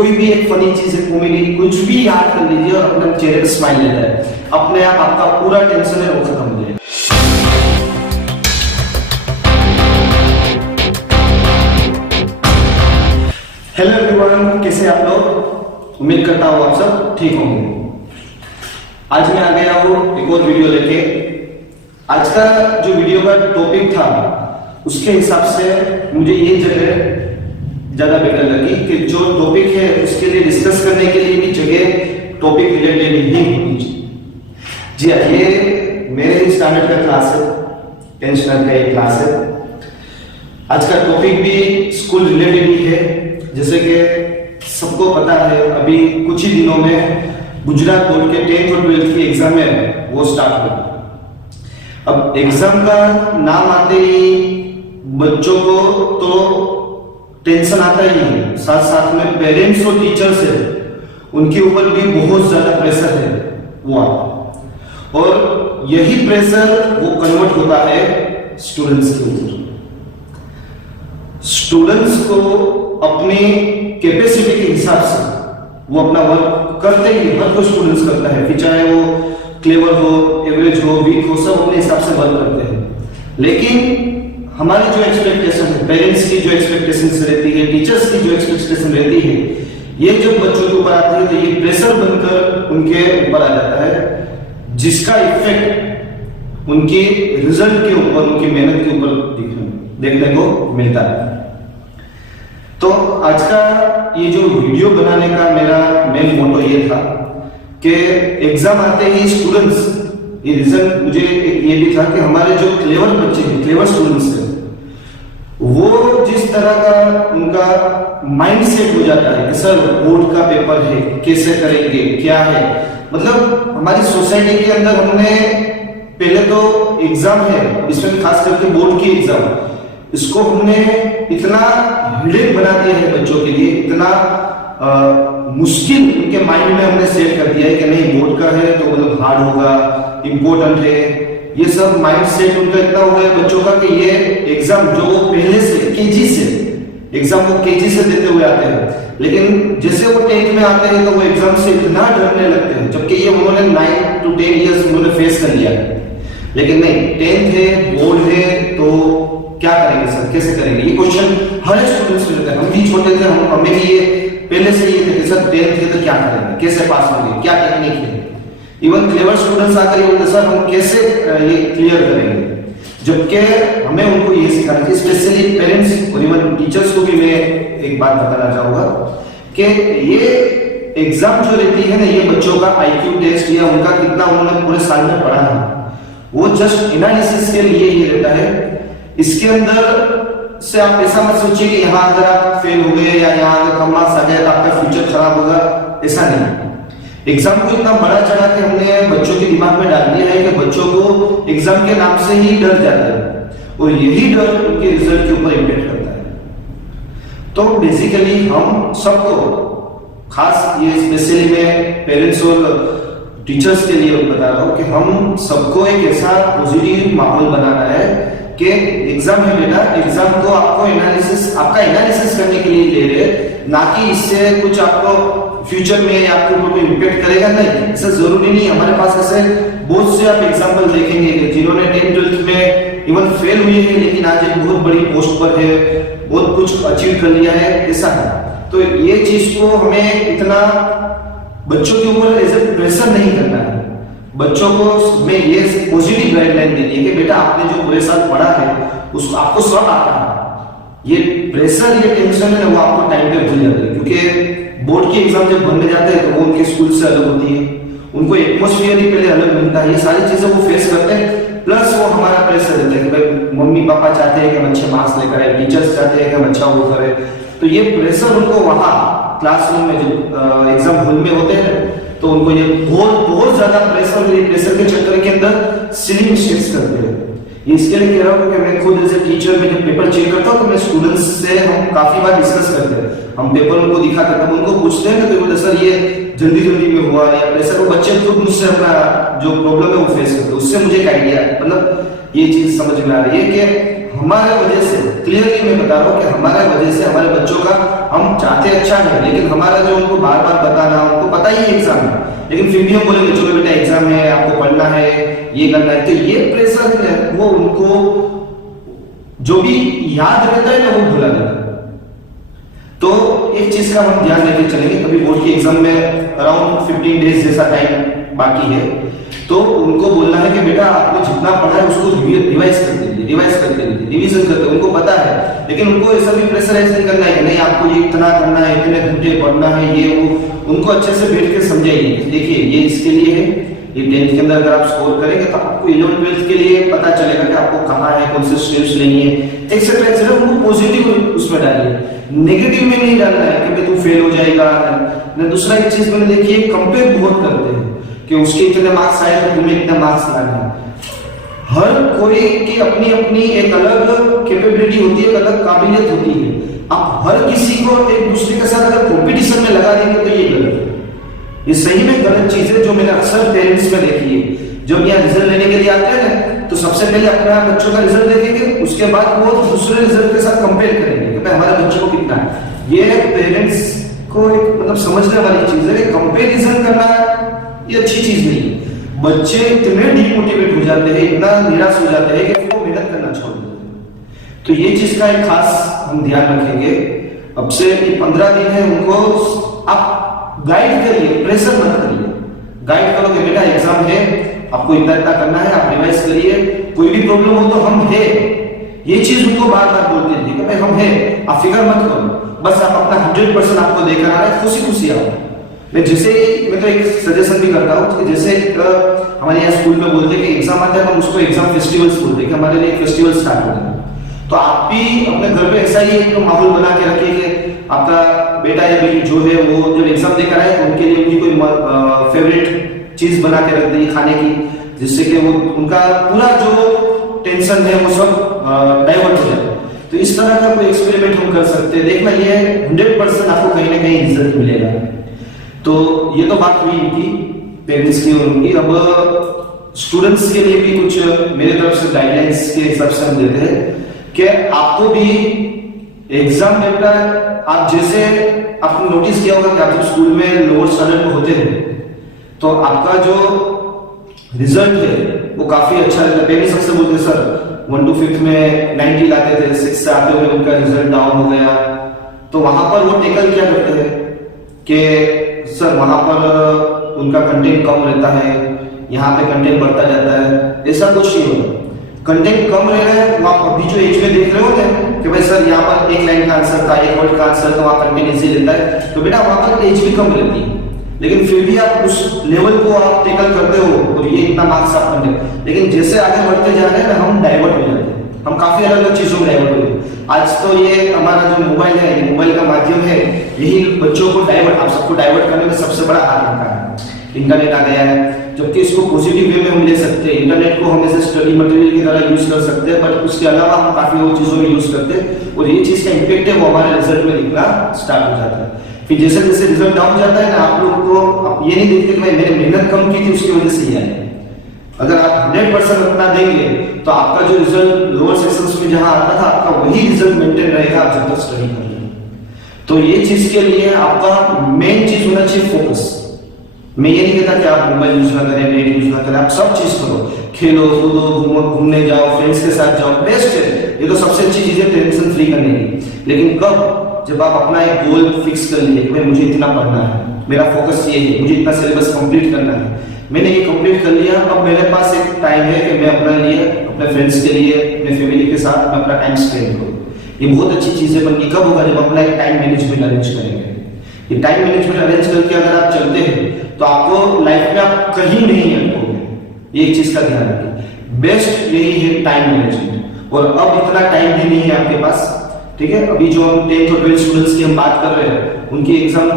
कोई भी एक फनी चीज है, कॉमेडी कुछ भी याद कर लीजिए और अपने चेहरे पे स्माइल लेता है, अपने आप आपका पूरा टेंशन है वो खत्म हो जाएगा। हेलो एवरीवन, कैसे आप लोग? उम्मीद करता हूँ आप सब ठीक होंगे। आज मैं आ गया हूँ एक और वीडियो लेके। आज का जो वीडियो का टॉपिक था उसके हिसाब से मुझे ये जगह ज्यादा बेटर लगी कि जो टॉपिक है उसके लिए डिस्कस करने के लिए भी जगह टॉपिक रिलेटेड ही होनी चाहिए। जी हाँ, ये मेरे स्टैंडर्ड का क्लास है, 10th स्टैंडर्ड का ये क्लास है। आज का टॉपिक भी स्कूल रिलेटेड ही है। जैसे कि सबको पता है अभी कुछ ही दिनों में गुजरात बोर्ड के 10th और 12th की एग्जाम है वो स्टार्ट होगी। अब एग्जाम का नाम आते ही बच्चों को तो टेंशन आता ही है, साथ साथ में पेरेंट्स और टीचर्स है उनके ऊपर भी बहुत ज्यादा प्रेशर है वो आता, और यही प्रेशर वो कन्वर्ट होता है स्टूडेंट्स के ऊपर। स्टूडेंट्स को अपनी कैपेसिटी के हिसाब से वो अपना वर्क करते ही, हर कोई स्टूडेंट्स करता है, फिर चाहे वो क्लेवर हो, एवरेज हो, वीक हो, सब अपने हिसाब से वर्क करते हैं। लेकिन हमारी जो एक्सपेक्टेशन है, पेरेंट्स की जो एक्सपेक्टेशंस रहती है, टीचर्स की जो एक्सपेक्टेशन रहती है, ये जब बच्चों के ऊपर आती है तो ये प्रेशर बनकर उनके ऊपर आ जाता है, जिसका इफेक्ट उनके रिजल्ट के ऊपर, उनकी मेहनत के ऊपर देखने को मिलता है। तो आज का ये जो वीडियो बनाने का मेरा मेन मोटो ये था कि एग्जाम आते ही स्टूडेंट्स, ये रीजन मुझे ये भी था कि हमारे जो क्लेवर बच्चे हैं, क्लेवर स्टूडेंट्स हैं, वो जिस तरह का उनका माइंड सेट हो जाता है कि सर बोर्ड का पेपर है, कैसे करेंगे, क्या है। मतलब हमारी सोसाइटी के अंदर हमने पहले तो एग्जाम है, इसमें खास करके बोर्ड की एग्जाम, इसको हमने इतना हेडेक बना दिया है बच्चों के लिए, इतना मुश्किल उनके माइंड में हमने सेट कर दिया है कि नहीं बोर्ड का है तो मतलब हार्ड होगा, इंपॉर्टेंट है। ये सब माइंड सेट उनका इतना हो गया बच्चों का कि ये एग्जाम जो पहले से केजी से एग्जाम को केजी से देते हुए आते हैं, लेकिन जैसे वो 10th में आते हैं तो वो एग्जाम से इतना डरने लगते हैं, जबकि ये उन्होंने 9 to 10 years उन्होंने फेस कर लिया। लेकिन नहीं, 10th है, बोर्ड है, तो क्या करेंगे सर, कैसे करेंगे, ये क्वेश्चन हर स्टूडेंट्स को रहता है। हम भी छोटे थे, हमें भी ये पहले से ये थे कि सर 10th है तो क्या करेंगे, कैसे पास होंगे, क्या टेक्निक है। इवन क्लेवर स्टूडेंट्स आकर ये बोलते सर हम कैसे ये क्लियर करेंगे, जबकि हमें उनको ये सिखाना चाहिए। स्पेशली पेरेंट्स और इवन टीचर्स को भी मैं एक बात बताना चाहूंगा कि ये एग्जाम जो रहती है ना, ये बच्चों का IQ टेस्ट या उनका कितना उन्होंने पूरे साल में पढ़ा है, वो जस्ट एनालिसिस के लिए ये रहता है। इसके अंदर से आप ऐसा मत सोचिए कि यहाँ अगर आप फेल हो गए या यहाँ अगर कम मार्क्स आ गए तो आपका फ्यूचर खराब होगा, ऐसा नहीं। एग्जाम को इतना बड़ा चढ़ा के हमने बच्चों के दिमाग में डाल दिया है कि बच्चों को एग्जाम के नाम से ही डर जाता है, और यही डर उनके रिजल्ट के ऊपर इम्पैक्ट करता है। तो बेसिकली हम सबको, खास ये स्पेशली मैं पेरेंट्स और टीचर्स के लिए बता रहा हूँ कि हम सबको एक ऐसा पॉजिटिव माहौल बनाना है कि एग्जाम है बेटा, एग्जाम को आपको आपका एनालिसिस करने के लिए ले रहे, ना कि इससे कुछ आपको फ्यूचर में आपके ऊपर कोई इम्पैक्ट करेगा। नहीं, ऐसा जरूरी नहीं। हमारे पास ऐसे बहुत से आप एग्जांपल देखेंगे जिन्होंने 10th 12th में इवन फेल हुए हैं, लेकिन आज एक बहुत बड़ी पोस्ट पर है, बहुत कुछ अचीव कर लिया है, ऐसा है। तो ये चीज को हमें इतना बच्चों के ऊपर एज ए प्रेशर नहीं करना है। बच्चों को मैं ये पॉजिटिव गाइडलाइन देनी है कि बेटा आपने जो पूरे साल पढ़ा है उसको आपको सब आता है। ये प्रेशर, ये टेंशन है ना, वो आपको टाइम पे भूल जाते हैं, क्योंकि बोर्ड की एग्जाम जब बनने जाते हैं तो वो उनके स्कूल से अलग होती है, उनको एटमॉस्फेयर ही पहले अलग मिलता है, ये सारी चीजें वो फेस करते हैं। प्लस वो हमारा प्रेशर रहता है कि भाई मम्मी पापा चाहते हैं कि हम अच्छे मार्क्स लेकर आए, टीचर्स चाहते हैं कि हम अच्छा वो करें, तो ये प्रेशर उनको वहां क्लासरूम में जो एग्जाम हॉल में होते हैं तो उनको ये बहुत ज्यादा प्रेशर के चक्कर के अंदर सिली मिस्टेक्स करते हैं। ये इसके लिए कह रहा हूँ कि मैं खुद एज ए टीचर में जब पेपर चेक करता हूँ तो मैं स्टूडेंट्स से हम काफी बार डिस्कस करते हैं, हम पेपर उनको दिखाते हैं, उनको पूछते हैं तो बोलते सर ये जल्दी में हुआ या प्रेशर, वो बच्चे खुद मुझसे अपना जो प्रॉब्लम है वो फेस करते हैं, उससे मुझे एक आइडिया, मतलब ये चीज समझ में आ रही है कि हमारे वजह से, क्लियरली मैं बता रहा हूँ कि हमारे वजह से हमारे बच्चों का, हम चाहते अच्छा है लेकिन हमारा जो उनको बार बार बताना, उनको पता ही एग्जाम है लेकिन फिर भी हम बोलेंगे चलो बेटा एग्जाम है, आपको पढ़ना है, ये करना है, तो ये प्रेशर है वो उनको जो भी याद रहता है ना वो भुला देता है। तो एक चीज का हम ध्यान रखते चलेंगे, अभी बोर्ड के एग्जाम में अराउंड 15 डेज जैसा टाइम बाकी है, तो उनको बोलना है कि बेटा आपने जितना पढ़ा है उसको रिवाइज करते लीजिए, रिवीजन करते, उनको पता है, लेकिन उनको ऐसा भी प्रेशराइज नहीं करना है कि नहीं आपको ये इतना करना है, इतने घंटे पढ़ना है, ये वो, उनको अच्छे से बैठ के समझाइए, देखिए ये इसके लिए है, ये 10th के अंदर अगर आप स्कोर करेंगे तो आपको 11th 12th के लिए पता चलेगा कि आपको कहाँ है, कौन से स्ट्रीम्स लेनी है, एक्सेट्रा एक्सेट्रा। उनको पॉजिटिव उसमें डालिए, नेगेटिव में नहीं डालना है कि तू फेल हो जाएगा ना। दूसरा एक चीज मैंने देखी है, कंपेयर बहुत करते हैं कि उसके इतने मार्क्स आए तो तुम्हें इतने मार्क्स लाने हैं। हर कोई की अपनी अपनी एक अलग कैपेबिलिटी होती है, एक अलग काबिलियत होती है। आप हर किसी को एक दूसरे के साथ अगर कंपटीशन में लगा देंगे तो ये गलत है, ये सही में गलत चीज है, जो मैंने अक्सर पेरेंट्स में देखी है। जब यहाँ रिजल्ट लेने के लिए आते हैं ना, तो सबसे पहले अपने बच्चों का रिजल्ट देखेंगे, उसके बाद वो दूसरे रिजल्ट के साथ कंपेयर करेंगे कि भाई हमारे बच्चों को कितना है। ये पेरेंट्स को एक मतलब समझने वाली चीज है, कंपेरिजन करना ये अच्छी चीज नहीं है। बच्चे इतने डीमोटिवेट हो जाते हैं, इतना निराश हो जाते हैं कि वो मेहनत करना छोड़ देते हैं। तो ये चीज का एक खास हम ध्यान रखेंगे। अब से 15 दिन है, उनको आप गाइड करिए, प्रेशर मत करिए, गाइड करो कि बेटा एग्जाम है, आपको इतना इतना करना है, आप रिवाइज करिए, कोई भी प्रॉब्लम हो तो हम है, ये चीज उनको बार बार बोलते रहिए कि भाई हम है, आप फिक्र मत करो, बस आप अपना 100% आपको देकर आ रहे हैं, खुशी खुशी आओ। मैं तो एक सजेशन भी करता हूँ कि जैसे हमारे यहाँ स्कूल में बोलते हैं कि एग्जाम आता है, हम उसको एग्जाम फेस्टिवल्स बोलते हैं कि हमारे लिए एक फेस्टिवल स्टार्ट हो गया। तो आप भी अपने घर में ऐसा ही एक माहौल बना के रखिए कि आपका बेटा या बेटी जो है वो जो एग्जाम देकर आए उनके लिए भी कोई फेवरेट चीज बना के रख दें खाने की, जिससे कि वो उनका पूरा जो टेंशन है वो सब डाइवर्ट हो जाए। तो इस तरह का कोई एक्सपेरिमेंट हम कर सकते हैं। देखना ये 100% आपको कहीं ना कहीं रिजल्ट मिलेगा। तो ये तो बात हुई इनकी पेरेंट्स की और उनकी। अब स्टूडेंट्स के लिए भी कुछ मेरे तरफ से गाइडलाइंस के हिसाब से हम देते हैं कि आपको भी एग्जाम देता है। आप जैसे आपने नोटिस किया होगा कि आप जब स्कूल में लोअर स्टैंडर्ड में होते हैं तो आपका जो रिजल्ट है वो काफी अच्छा रहता है। पेरेंट्स सबसे बोलते हैं सर 1 to 5th में 90 लाते थे, 6 से आते हुए उनका रिजल्ट डाउन हो गया। तो वहां पर वो टेकल क्या करते हैं कि सर वहां पर उनका कंटेंट कम रहता है, यहाँ पे कंटेंट बढ़ता जाता है। ऐसा कुछ नहीं होता, कंटेंट कम रह रहा है। आप अभी जो एज में देख रहे होते हैं कि भाई सर यहाँ पर एक लाइन का आंसर था, एक वर्ड का आंसर था, वहाँ कंटेंट इजी रहता है, तो बेटा वहां पर एज भी कम रहती है, लेकिन फिर भी आप उस लेवल को आप टेकल करते हो और ये इतना मार्क्स आप बनते। लेकिन जैसे आगे बढ़ते जा रहे हैं ना, हम डाइवर्ट हो जाते हैं, हम काफी अलग अलग चीजों में डाइवर्ट हो गए। आज तो ये हमारा जो मोबाइल है, ये मोबाइल का माध्यम है, यही बच्चों को डाइवर्ट, आप सबको डाइवर्ट करने में सबसे बड़ा हाथ रखा है। इंटरनेट आ गया है, जबकि इसको पॉजिटिव वे में हम ले सकते हैं। इंटरनेट को हम ऐसे स्टडी मटेरियल की तरह यूज कर सकते हैं, बट उसके अलावा हम काफी और चीजों में यूज करते हैं और ये चीज का इम्पैक्ट है वो हमारे रिजल्ट में दिखना स्टार्ट हो जाता है। फिर जैसे जैसे रिजल्ट डाउन जाता है ना, आप लोग को आप ये नहीं देखते कि भाई मैंने मेहनत कम की थी उसकी वजह से ही आया। अगर आप 100% अपना देंगे तो आपका जो रिजल्ट लोअर सेक्शंस में जहां आता था आपका वही रिजल्ट मेंटेन रहेगा आप जब तक स्टडी कर रहे हैं। तो ये चीज के लिए आपका मेन चीज होना चाहिए फोकस। मैं ये नहीं कहता कि आप मोबाइल यूज ना करें, नेट यूज ना करें, आप सब चीज करो, खेलो कूदो, घूमने जाओ, फ्रेंड्स के साथ जाओ, बेस्ट है। ये तो सबसे अच्छी चीज है टेंशन फ्री करने की। लेकिन कब? जब आप अपना एक गोल फिक्स कर लिए कि मुझे इतना पढ़ना है, मेरा फोकस ये है, मुझे इतना सिलेबस कंप्लीट करना है, मैंने ये कंप्लीट कर लिया, अब मेरे पास एक टाइम है कि मैं अपने लिए, अपने फ्रेंड्स के लिए, अपने फैमिली के साथ मैं अपना टाइम स्पेंड करूं। ये बहुत अच्छी चीज है, पर कब होगा? जब अपना एक टाइम मैनेजमेंट अरेंज करेंगे। ये टाइम मैनेजमेंट अरेंज करके अगर आप चलते हैं तो आपको लाइफ में आप कहीं नहीं अटकोगे। ये एक चीज का ध्यान रखिए, बेस्ट यही है टाइम मैनेजमेंट। और अब इतना टाइम भी नहीं है आपके पास, ठीक है। अभी जो हम 10th और 12th स्टूडेंट्स की हम बात कर रहे हैं, उनकी एग्जाम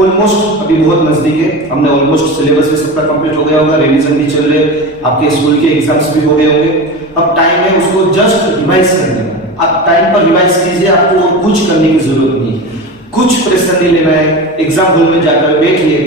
ऑलमोस्ट अभी बहुत नजदीक है। हमने ऑलमोस्ट सिलेबस भी सबका कंप्लीट हो गया होगा, रिवीजन भी चल रहे, आपके स्कूल के एग्जाम्स भी हो गए होंगे। अब टाइम है उसको जस्ट रिवाइज करने का। आप टाइम पर रिवाइज कीजिए, आपको कुछ करने की जरूरत नहीं, कुछ प्रेशर नहीं लेना है। एग्जाम हॉल में जाकर बैठिए,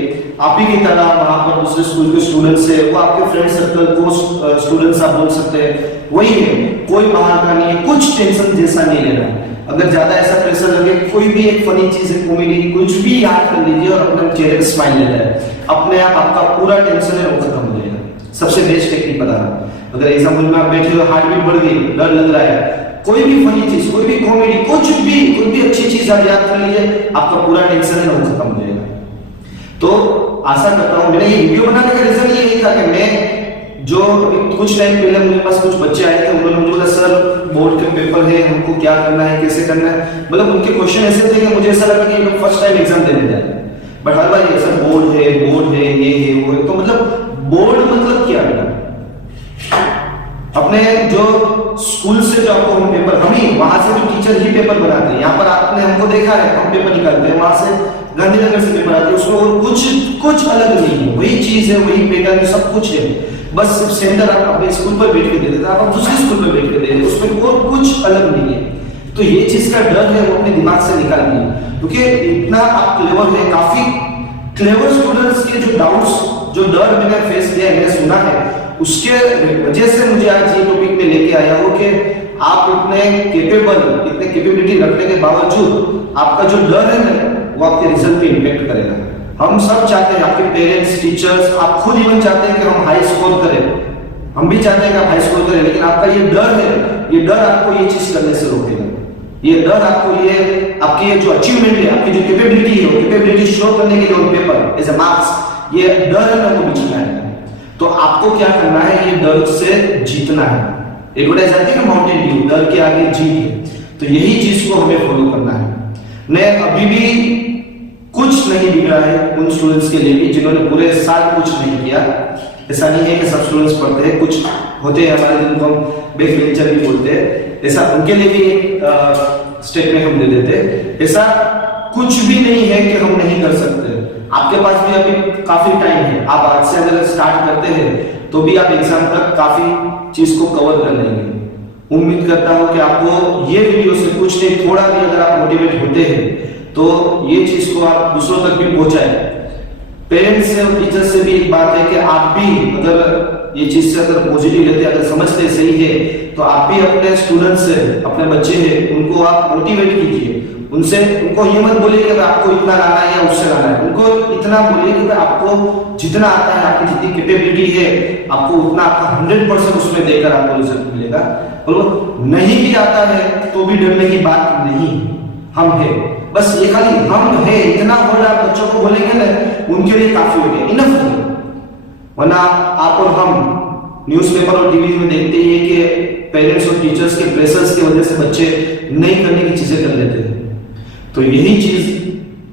आप ही की तरह वहां पर दूसरे स्कूल के स्टूडेंट्स है, वो आपके फ्रेंड सर्कल को स्टूडेंट्स आप बोल सकते हैं, वही है, कोई बाहर का नहीं है, कुछ टेंशन जैसा नहीं लेना है। अगर ज्यादा ऐसा प्रेशर लगे, कोई भी एक फनी चीज है, कॉमेडी कुछ भी याद कर लीजिए और अपने चेहरे पे स्माइल ले जाए, अपने आप आपका पूरा टेंशन है वो खत्म हो जाएगा। सबसे बेस्ट टेक्निक बता रहा हूं, अगर एग्जाम्पल में आप बैठे हो, हार्ट बीट बढ़ गई, डर लग रहा है, कोई भी फनी चीज, कोई भी कॉमेडी, कोई भी अच्छी चीज आप याद कर लीजिए, आपका पूरा टेंशन है वो खत्म हो जाएगा। तो आशा करता हूं, मेरा ये वीडियो बनाने का रीजन यही था कि मैं जो कुछ टाइम पहले मेरे पास कुछ बच्चे आए थे, उन्होंने मुझे बोला सर बोर्ड के पेपर है, हमको क्या करना है, कैसे करना है, मतलब उनके क्वेश्चन ऐसे थे कि मुझे ऐसा लगा कि ये फर्स्ट टाइम एग्जाम देने जा रहे हैं। बट हर बार ये सर बोर्ड है, ये है, वो है, तो मतलब बोर्ड मतलब क्या है? अपने जो स्कूल से जो आपको हम पेपर, हम ही वहां से जो टीचर ही पेपर बनाते हैं, यहाँ पर आपने हमको देखा है, हम पेपर निकालते हैं, वहां से गांधीनगर से पेपर आते हैं, उसमें और कुछ अलग नहीं है, वही चीज है, वही पैटर्न, सब कुछ है, बस सिर्फ सेंटर आप अपने स्कूल पर बैठ के दे देते, आप दूसरे स्कूल पर बैठ के दे देते, उसमें और कुछ अलग नहीं है। तो ये चीज का डर है वो अपने दिमाग से निकाल दिए, क्योंकि इतना आप क्लेवर है, काफी क्लेवर स्टूडेंट्स के जो डाउट्स, जो डर मैंने फेस किया है, मैंने सुना है, उसके वजह से मुझे आज ये टॉपिक में लेके आया हूं कि आप इतने कैपेबिलिटी रखने के बावजूद आपका जो डर है ना, वो आपके रिजल्ट पे इम्पैक्ट करेगा। हम सब चाहते हैं, आपके पेरेंट्स, टीचर्स, आप खुद इवन चाहते हैं कि हम हाई स्कोर करें, हम भी चाहते हैं कि आप हाई स्कोर करें, लेकिन आपका ये डर है, ये डर आपको ये चीज करने से रोकेगा। ये डर आपको ये आपकी ये जो अचीवमेंट है, आपकी जो कैपेबिलिटी है, वो कैपेबिलिटी शो करने के लिए on paper as a marks, ये डर है ना वो बिछना है। तो आपको क्या करना है, ये डर से जीतना है। एक बड़ा जाती है ना माउंटेन ड्यू, डर के आगे जीत है। तो यही चीज को हमें फॉलो करना है। मैं अभी भी कुछ नहीं बिगड़ा है उन स्टूडेंट्स के लिए भी जिन्होंने पूरे साल कुछ नहीं किया। ऐसा नहीं है कि सब स्टूडेंट्स पढ़ते हैं, कुछ होते हैं हमारे जिनको हम बैक बेंचर भी बोलते हैं, ऐसा उनके लिए भी एक स्टेटमेंट हम दे देते हैं। ऐसा कुछ भी नहीं है कि हम नहीं कर सकते। आपके पास भी अभी काफी टाइम है, आप आज से अगर स्टार्ट करते हैं तो भी आप एग्जाम तक काफी चीज को कवर कर लेंगे। उम्मीद करता हूं कि आपको ये वीडियो से कुछ नहीं, थोड़ा भी अगर आप मोटिवेट होते हैं तो ये चीज को आप दूसरों तक भी पहुंचाए। पेरेंट्स से और टीचर्स से भी एक बात है कि आप भी अगर ये चीज से अगर पॉजिटिव लेते, अगर समझते सही है, तो आप भी अपने स्टूडेंट्स से, अपने बच्चे हैं, उनको आप मोटिवेट कीजिए। उनसे उनको ये मत बोलिए कि आपको इतना लाना है या उससे लाना है, उनको इतना बोलिए कि आपको जितना आता है, आपकी जितनी कैपेबिलिटी है, आपको उतना आपका 100% उसमें देकर आपको रिजल्ट मिलेगा। और नहीं भी आता है तो भी डरने की बात नहीं, हम है, बस ये खाली हम है, इतना वर्ड आप बच्चों को बोलेंगे ना, उनके लिए काफी हो गया, इनफ है। वरना आप और हम न्यूज़पेपर और टीवी में देखते ही है कि पेरेंट्स और टीचर्स के प्रेशर्स की वजह से बच्चे नहीं करने की चीजें कर लेते हैं। तो यही चीज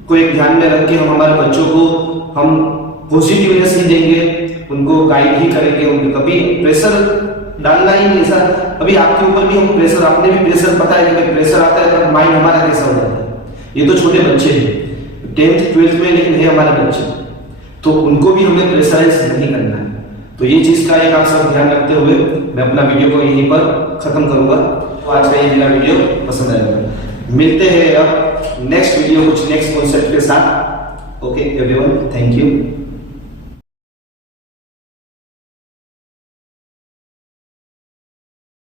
को एक ध्यान में रख के हम हमारे बच्चों को हम पॉजिटिवनेस ही देंगे, उनको गाइड ही करेंगे, उनको कभी प्रेशर डालना ही नहीं। ऐसा अभी आपके ऊपर भी हम प्रेशर, आपने भी प्रेशर, पता है कि प्रेशर आता है तो माइंड हमारा कैसा हो जाता है। ये तो छोटे बच्चे हैं 10th 12th में, लेकिन है हमारे बच्चे, तो उनको भी हमें प्रेशराइज नहीं करना है। तो ये चीज का एक आप सब ध्यान रखते हुए मैं अपना वीडियो को यहीं पर खत्म करूंगा। तो आज का ये मेरा वीडियो पसंद आएगा। मिलते हैं अब नेक्स्ट वीडियो कुछ नेक्स्ट कॉन्सेप्ट के साथ। Okay everyone, thank you.